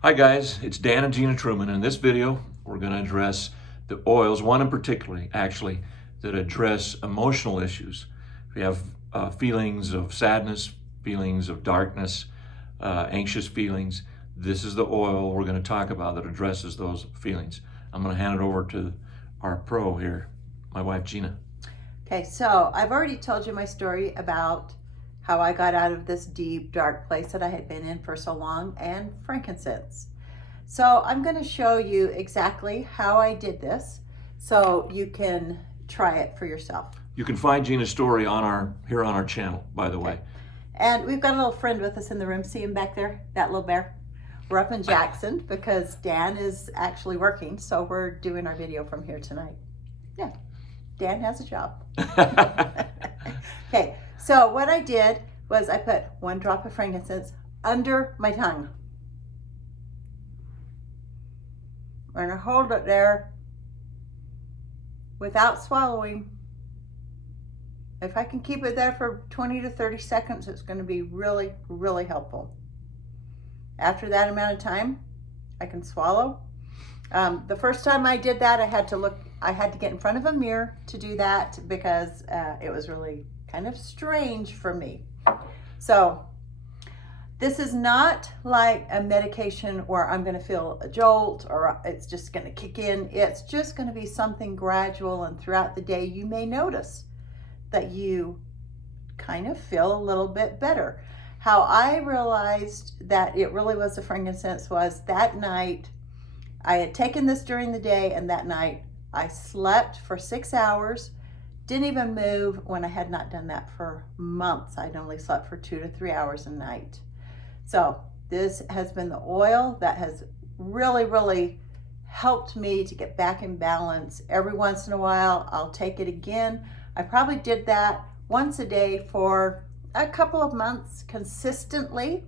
Hi guys, it's Dan and Gina Truman. In this video, we're going to address the oils, one in particular, actually, that address emotional issues. If you have feelings of sadness, feelings of darkness, anxious feelings, this is the oil we're going to talk about that addresses those feelings. I'm going to hand it over to our pro here, my wife Gina. Okay, so I've already told you my story about how I got out of this deep, dark place that I had been in for so long, and frankincense. So I'm going to show you exactly how I did this so you can try it for yourself. You can find Gina's story here on our channel, by the way. And we've got a little friend with us in the room. See him back there? That little bear? We're up in Jackson because Dan is actually working, so we're doing our video from here tonight. Yeah, Dan has a job. Okay, so what I did was I put 1 drop of frankincense under my tongue. I'm going to hold it there without swallowing. If I can keep it there for 20 to 30 seconds, it's going to be really, really helpful. After that amount of time, I can swallow. The first time I did that, I had to get in front of a mirror to do that because it was really kind of strange for me. So this is not like a medication where I'm going to feel a jolt or it's just going to kick in. It's just going to be something gradual, and throughout the day you may notice that you kind of feel a little bit better. How I realized that it really was the frankincense was that night. I had taken this during the day, and that night I slept for 6 hours, didn't even move when I had not done that for months. I'd only slept for 2 to 3 hours a night. So this has been the oil that has really, really helped me to get back in balance. Every once in a while, I'll take it again. I probably did that once a day for a couple of months consistently.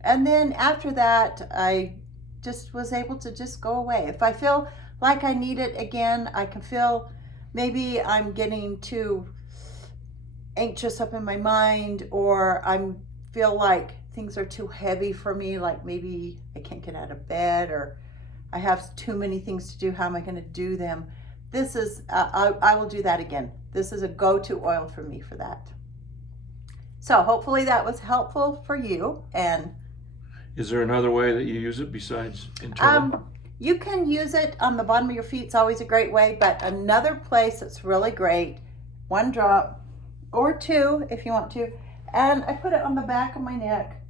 And then after that, I just was able to just go away. If I feel like I need it again, I can feel maybe I'm getting too anxious up in my mind, or I feel like things are too heavy for me, like maybe I can't get out of bed, or I have too many things to do. How am I going to do them? This is, I will do that again. This is a go-to oil for me for that. So hopefully that was helpful for you. And Is there another way that you use it besides internal? You can use it on the bottom of your feet. It's always a great way, but another place that's really great, 1 drop or 2 if you want to. And I put it on the back of my neck.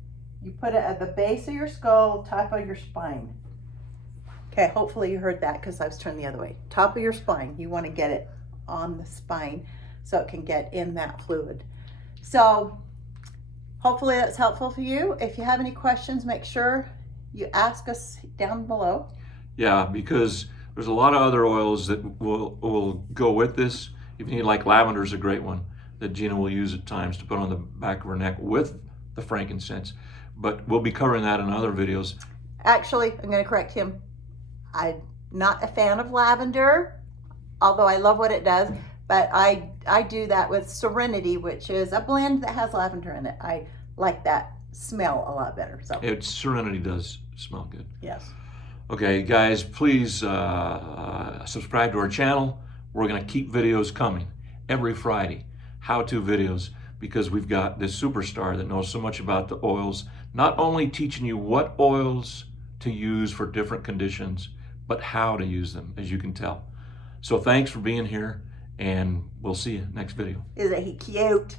You put it at the base of your skull, top of your spine. Okay, hopefully you heard that because I was turned the other way. Top of your spine. You want to get it on the spine so it can get in that fluid. So hopefully that's helpful for you. If you have any questions, make sure you ask us down below. Yeah, because there's a lot of other oils that will go with this. If you need, like lavender is a great one that Gina will use at times to put on the back of her neck with the frankincense. But we'll be covering that in other videos. Actually, I'm going to correct him. I'm not a fan of lavender, although I love what it does. But I do that with Serenity, which is a blend that has lavender in it. I like that smell a lot better. So Serenity does smell good. Yes. Okay, guys, please subscribe to our channel. We're going to keep videos coming every Friday, how-to videos, because we've got this superstar that knows so much about the oils, not only teaching you what oils to use for different conditions, but how to use them, as you can tell. So thanks for being here, and we'll see you next video. Isn't he cute?